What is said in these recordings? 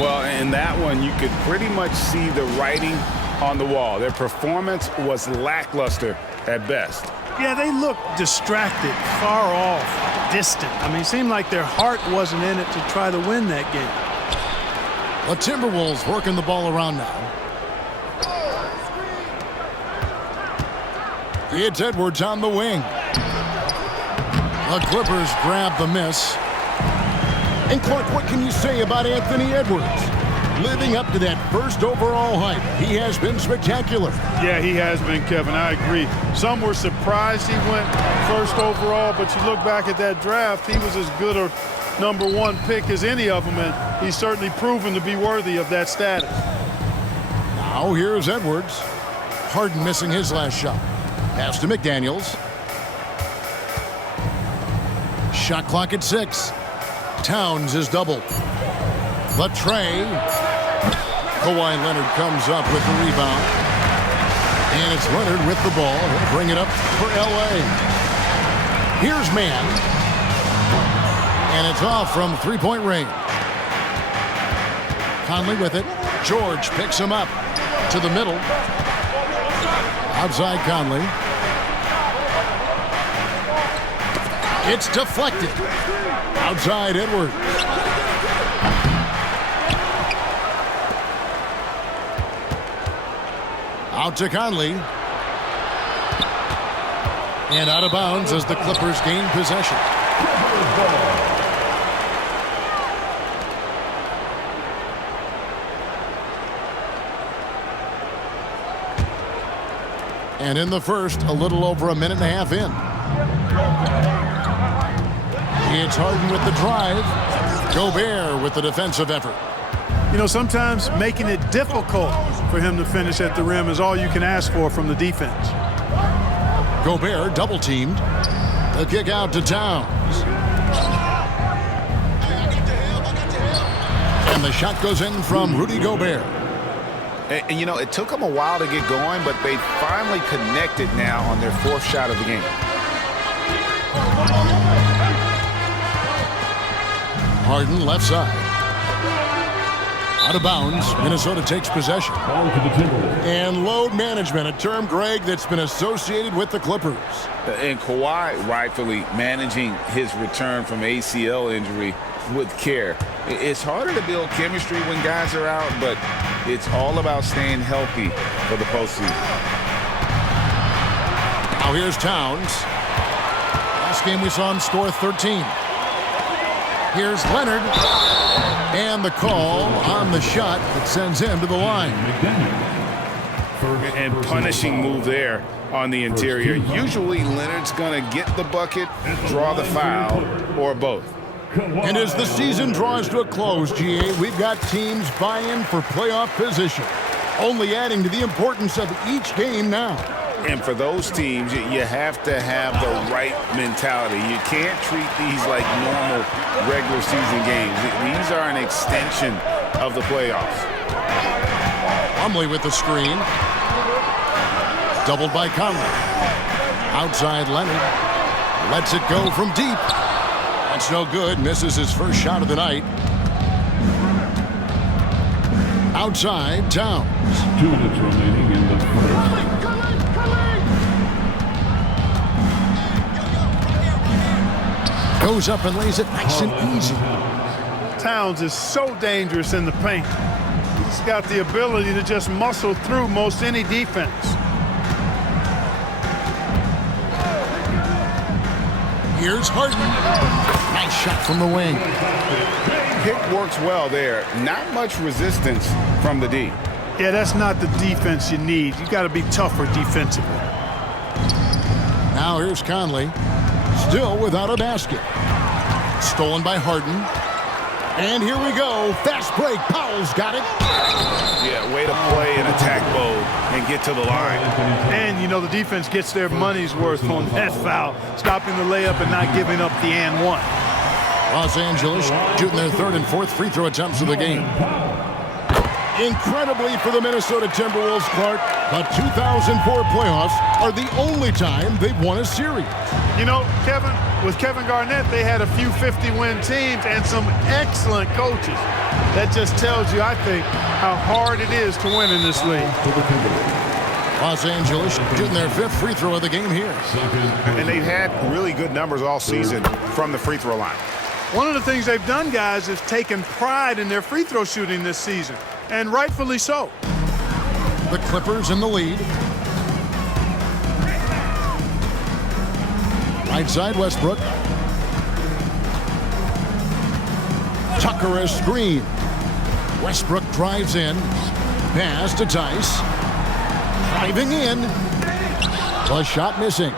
Well, in that one, you could pretty much see the writing on the wall. Their performance was lackluster at best. Yeah, they looked distracted, far off, distant. I mean, it seemed like their heart wasn't in it to try to win that game. The Timberwolves working the ball around now. It's Edwards on the wing. The Clippers grab the miss. And Clark, what can you say about Anthony Edwards? Living up to that first overall hype, he has been spectacular. Yeah, he has been, Kevin. I agree. Some were surprised he went first overall, but you look back at that draft, he was as good a number one pick as any of them, and he's certainly proven to be worthy of that status. Now here's Edwards. Harden missing his last shot. Pass to McDaniels. Shot clock at 6. Towns is doubled. The tray. Kawhi Leonard comes up with the rebound. And it's Leonard with the ball. He'll bring it up for L.A. Here's Mann. And it's off from three-point range. Conley with it. George picks him up to the middle. Outside Conley. It's deflected. Outside Edwards. Out to Conley. And out of bounds as the Clippers gain possession. And in the first, a little over a minute and a half in. It's Harden with the drive. Gobert with the defensive effort. You know, sometimes making it difficult for him to finish at the rim is all you can ask for from the defense. Gobert double teamed. The kick out to Towns. And the shot goes in from Rudy Gobert. And, you know, it took them a while to get going, but they finally connected now on their fourth shot of the game. Harden left side. Out of bounds. Minnesota takes possession. And load management, a term, Greg, that's been associated with the Clippers. And Kawhi rightfully managing his return from ACL injury with care. It's harder to build chemistry when guys are out, but it's all about staying healthy for the postseason. Now here's Towns. Last game we saw him score 13. Here's Leonard. And the call on the shot that sends him to the line. And punishing move there on the interior. Usually Leonard's going to get the bucket, draw the foul, or both. And as the season draws to a close, GA, we've got teams vying for playoff position, only adding to the importance of each game now. And for those teams, you have to have the right mentality. You can't treat these like normal regular season games. These are an extension of the playoffs. Plumlee with the screen. Doubled by Conley. Outside Leonard. Lets it go from deep. That's no good. Misses his first shot of the night. Outside Towns. 2 minutes remaining in the first. Goes up and lays it nice and easy. Towns is so dangerous in the paint. He's got the ability to just muscle through most any defense. Here's Harden. Nice shot from the wing. Pick works well there. Not much resistance from the D. Yeah, that's not the defense you need. You got to be tougher defensively. Now here's Conley. Still without a basket. Stolen by Harden. And here we go. Fast break. Powell's got it. Yeah, way to play in attack mode and get to the line. And, you know, the defense gets their money's worth on that foul, stopping the layup and not giving up the and one. Los Angeles shooting their third and fourth free throw attempts of the game. Incredibly for the Minnesota Timberwolves, Clark, The 2004 playoffs are the only time they've won a series. You know, Kevin, with Kevin Garnett, they had a few 50-win teams and some excellent coaches. That just tells you, I think, how hard it is to win in this league. Los Angeles getting their 5th free throw of the game here. And they've had really good numbers all season from the free throw line. One of the things they've done, guys, is taken pride in their free throw shooting this season, and rightfully so. The Clippers in the lead. Right side, Westbrook. Tucker a screen. Westbrook drives in. Pass to Tice. Driving in. The shot missing.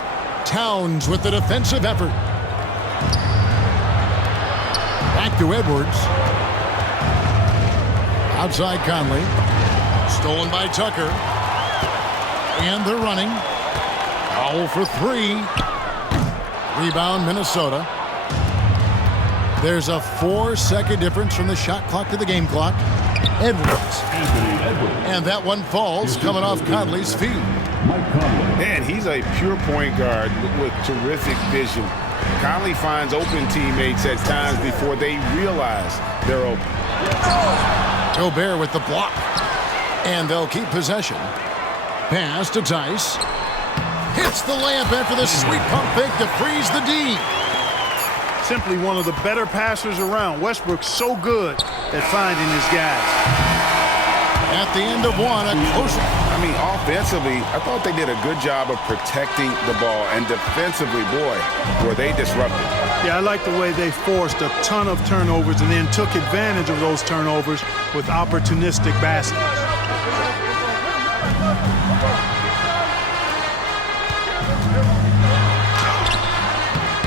Towns with the defensive effort. Back to Edwards. Outside Conley. Stolen by Tucker. And they're running. Foul for 3. Rebound, Minnesota. There's a 4-second difference from the shot clock to the game clock. Edwards. And that one falls, coming off Conley's feet. Man, he's a pure point guard with terrific vision. Conley finds open teammates at times before they realize they're open. Gobert with the block. And they'll keep possession. Pass to Tice. Hits the layup after the sweet pump fake to freeze the D. Simply one of the better passers around. Westbrook's so good at finding his guys. At the end of one, a close. I mean, offensively, I thought they did a good job of protecting the ball. And defensively, boy, were they disruptive. Yeah, I like the way they forced a ton of turnovers and then took advantage of those turnovers with opportunistic baskets.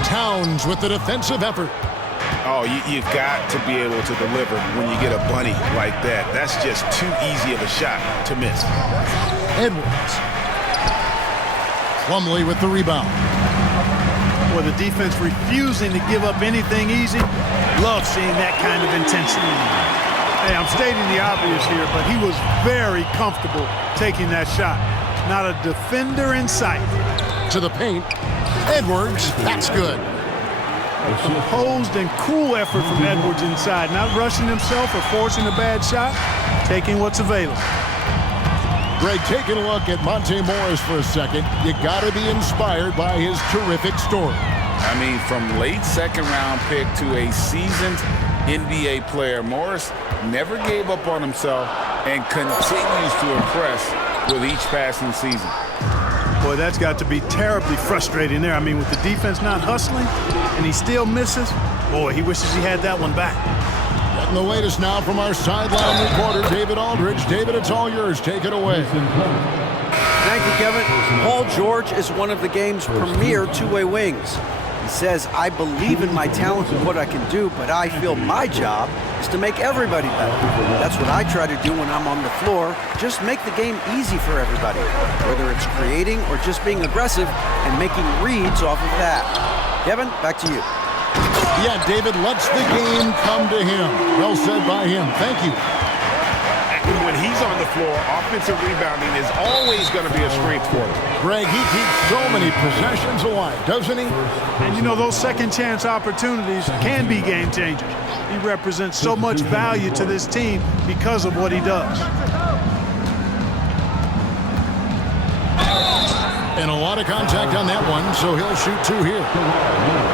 Towns with the defensive effort. Oh, you've got to be able to deliver when you get a bunny like that. That's just too easy of a shot to miss. Edwards. Plumlee with the rebound. Boy, the defense refusing to give up anything easy. Love seeing that kind of intensity. Hey, I'm stating the obvious here, but he was very comfortable taking that shot. Not a defender in sight. To the paint. Edwards, that's good. A composed and cool effort from Edwards inside. Not rushing himself or forcing a bad shot. Taking what's available. Greg, taking a look at Monte Morris for a second. You got to be inspired by his terrific story. I mean, from late second-round pick to a seasoned NBA player, Morris never gave up on himself and continues to impress with each passing season. Boy, that's got to be terribly frustrating there. I mean, with the defense not hustling and he still misses, boy, he wishes he had that one back. Getting the latest now from our sideline reporter, David Aldridge. David, it's all yours. Take it away. Thank you, Kevin. Paul George is one of the game's premier two-way wings. He says, I believe in my talent and what I can do, but I feel my job is to make everybody better. That's what I try to do when I'm on the floor. Just make the game easy for everybody, whether it's creating or just being aggressive and making reads off of that. Kevin, back to you. Yeah, David lets the game come to him. Well said by him. Thank you. When he's on the floor, offensive rebounding is always going to be a strength for him. Greg, he keeps so many possessions alive, doesn't he? And you know, those second chance opportunities can be game changers. He represents so much value to this team because of what he does. And a lot of contact on that one, so he'll shoot 2 here.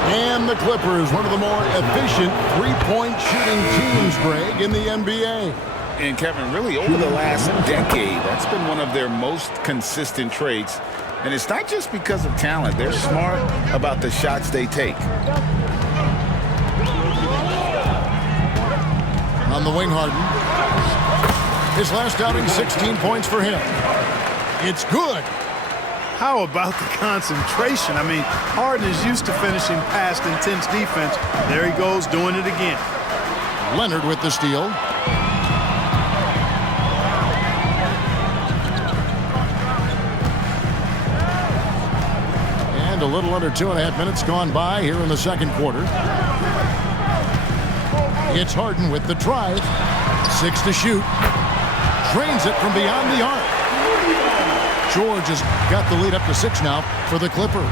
And the Clippers, one of the more efficient three-point shooting teams, Greg, in the NBA. And Kevin, really over the last decade, that's been one of their most consistent traits. And it's not just because of talent. They're smart about the shots they take. On the wing, Harden. His last outing, 16 points for him. It's good. How about the concentration? I mean, Harden is used to finishing past intense defense. There he goes, doing it again. Leonard with the steal. And a little under 2.5 minutes gone by here in the second quarter. It's Harden with the drive. 6 to shoot. Drains it from beyond the arc. George has got the lead up to 6 now for the Clippers.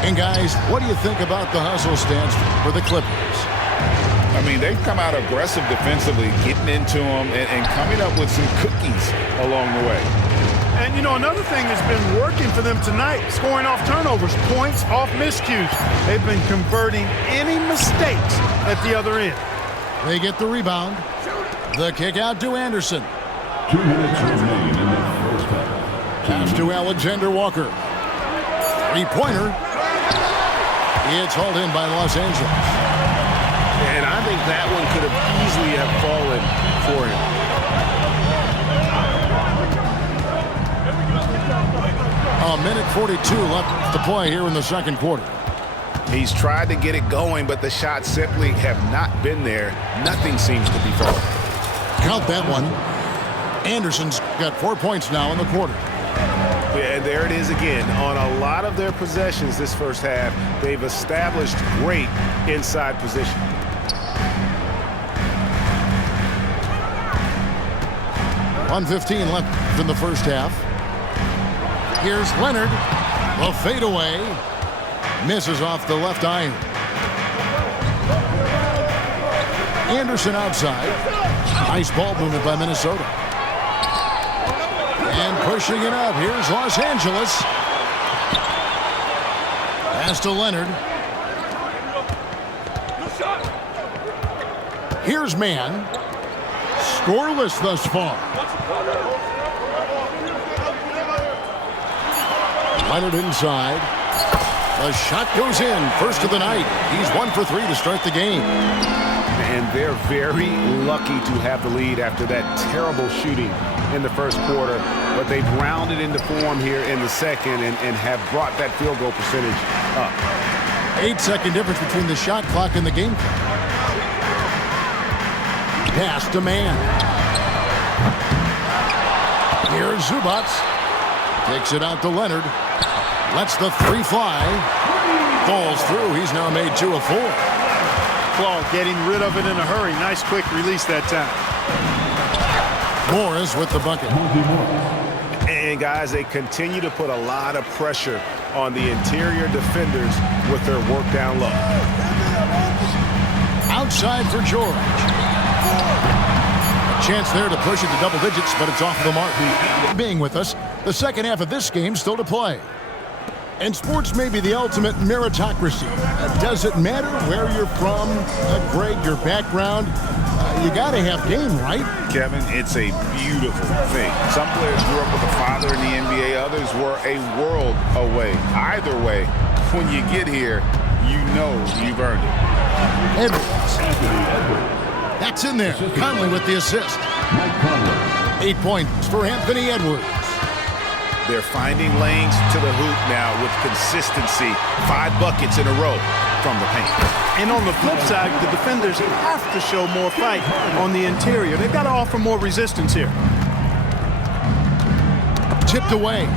And guys, what do you think about the hustle stance for the Clippers? I mean, they've come out aggressive defensively, getting into them and coming up with some cookies along the way. And, you know, another thing that's been working for them tonight, scoring off turnovers, points off miscues. They've been converting any mistakes at the other end. They get the rebound. The kick out to Anderson. 2 minutes remain in the first half. Pass to Alexander Walker. Three-pointer. It's hauled in by Los Angeles. And I think that one could have easily have fallen for him. A minute 42 left to play here in the second quarter. He's tried to get it going, but the shots simply have not been there. Nothing seems to be falling. Count that one. Anderson's got 4 points now in the quarter. And there it is again. On a lot of their possessions this first half, they've established great inside position. .1:15 left in the first half. Here's Leonard. The fadeaway. Misses off the left iron. Anderson outside. Nice ball movement by Minnesota. And pushing it up. Here's Los Angeles. Pass to Leonard. Here's Mann. Scoreless thus far. Leonard inside. The shot goes in. First of the night. He's 1 for 3 to start the game. And they're very lucky to have the lead after that terrible shooting in the first quarter. But they've rounded into form here in the second and have brought that field goal percentage up. 8-second difference between the shot clock and the game clock. Pass to Mann. Here's Zubats. Takes it out to Leonard. Lets the three fly. Falls through. He's now made 2 of 4. Claw getting rid of it in a hurry. Nice quick release that time. Morris with the bucket. And guys, they continue to put a lot of pressure on the interior defenders with their work down low. Outside for George. Chance there to push it to double digits, but it's off the mark. Being with us, the second half of this game still to play. And sports may be the ultimate meritocracy. Does it matter where you're from, grade, your background? You got to have game, right? Kevin, it's a beautiful thing. Some players grew up with a father in the NBA. Others were a world away. Either way, when you get here, you know you've earned it. Edwards. That's in there. Conley with the assist. 8 points for Anthony Edwards. They're finding lanes to the hoop now with consistency. 5 buckets in a row from the paint. And on the flip side, the defenders have to show more fight on the interior. They've got to offer more resistance here. Tipped away.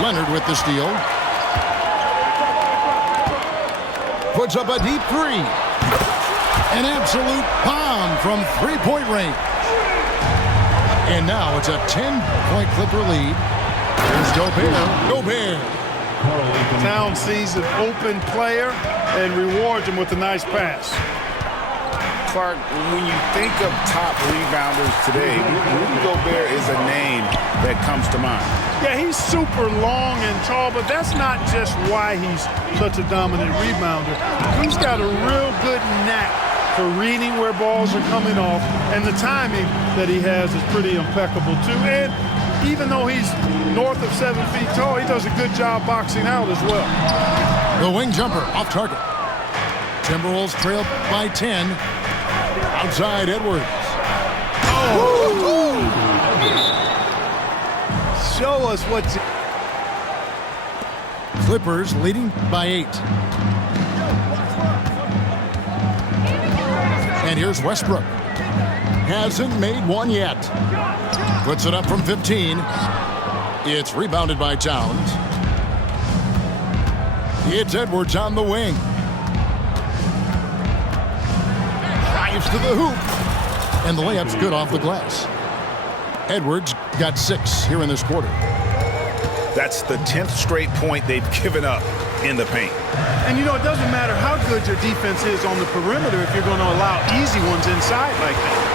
Leonard with the steal. Puts up a deep 3. An absolute bomb from three-point range. And now it's a 10-point Clipper lead. Here's Gobert. Town sees an open player and rewards him with a nice pass. Clark, when you think of top rebounders today, Rudy Gobert is a name that comes to mind. Yeah, he's super long and tall, but that's not just why he's such a dominant rebounder. He's got a real good knack for reading where balls are coming off, and the timing that he has is pretty impeccable too. And even though he's north of 7 feet tall, he does a good job boxing out as well. The wing jumper off target. Timberwolves trail by 10. Outside Edwards. Oh! Show us what you... Clippers leading by 8. And here's Westbrook. Hasn't made one yet. Puts it up from 15. It's rebounded by Towns. It's Edwards on the wing. Drives to the hoop. And the layup's good off the glass. Edwards got 6 here in this quarter. That's the 10th straight point they've given up in the paint. And, it doesn't matter how good your defense is on the perimeter if you're going to allow easy ones inside like that.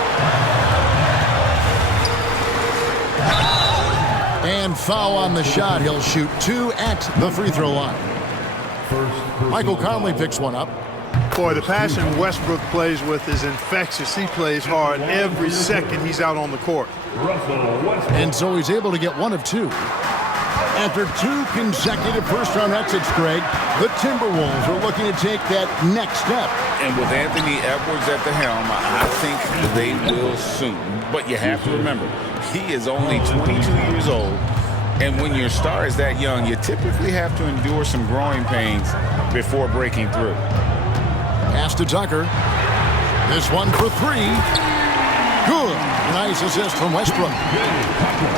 And foul on the shot. He'll shoot 2 at the free throw line. Michael Conley picks one up. Boy, the passion Westbrook plays with is infectious. He plays hard every second he's out on the court. And so he's able to get 1 of 2. After 2 consecutive first-round exits, Greg, the Timberwolves are looking to take that next step. And with Anthony Edwards at the helm, I think they will soon. But you have to remember, he is only 22 years old. And when your star is that young, you typically have to endure some growing pains before breaking through. Pass to Tucker. This one for 3. Good. Nice assist from Westbrook.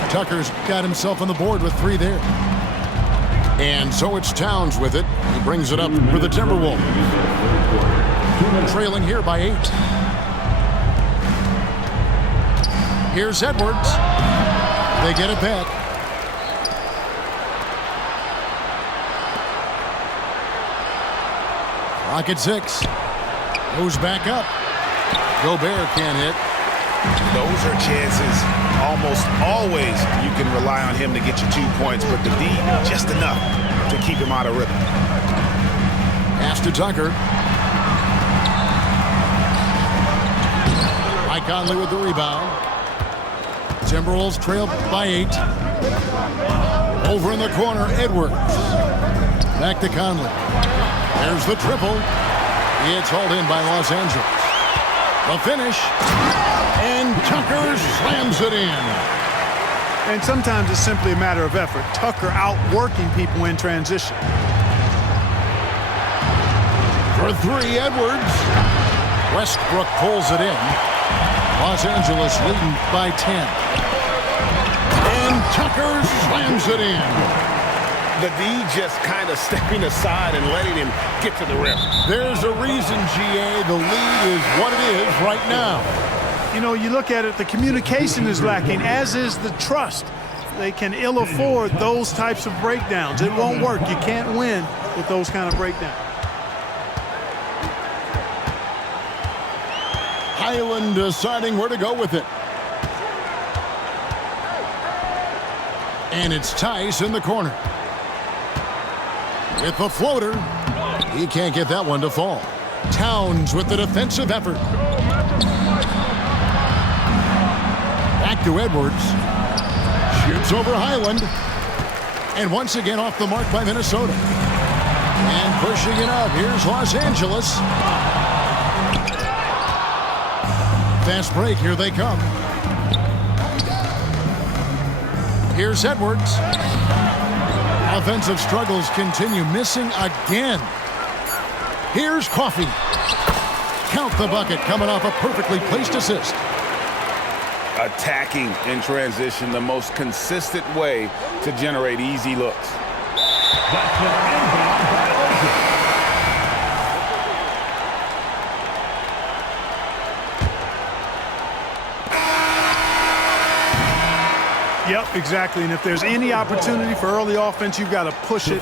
Tucker's got himself on the board with 3 there. And so it's Towns with it. He brings it up for the Timberwolves. Trailing here by 8. Here's Edwards. They get it back. Clock at 6. Goes back up. Gobert can't hit. Those are chances. Almost always you can rely on him to get you 2 points, but the D just enough to keep him out of rhythm. Pass to Tucker. Mike Conley with the rebound. Timberwolves trail by 8. Over in the corner, Edwards. Back to Conley. There's the triple. It's hauled in by Los Angeles. The finish. And Tucker slams it in. And sometimes it's simply a matter of effort. Tucker outworking people in transition. For 3, Edwards. Westbrook pulls it in. Los Angeles leading by 10. And Tucker slams it in. The D just kind of stepping aside and letting him get to the rim. There's a reason, GA, the lead is what it is right now. You look at it, the communication is lacking, as is the trust. They can ill afford those types of breakdowns. It won't work. You can't win with those kind of breakdowns. Highland deciding where to go with it. And it's Tice in the corner. With the floater. He can't get that one to fall. Towns with the defensive effort. Back to Edwards. Shoots over Highland. And once again off the mark by Minnesota. And pushing it out. Here's Los Angeles. Fast break. Here they come. Here's Edwards. Offensive struggles continue. Missing again. Here's Coffey. Count the bucket coming off a perfectly placed assist. Attacking in transition, the most consistent way to generate easy looks. That's an inbound violation. Yep, exactly. And if there's any opportunity for early offense, you've got to push it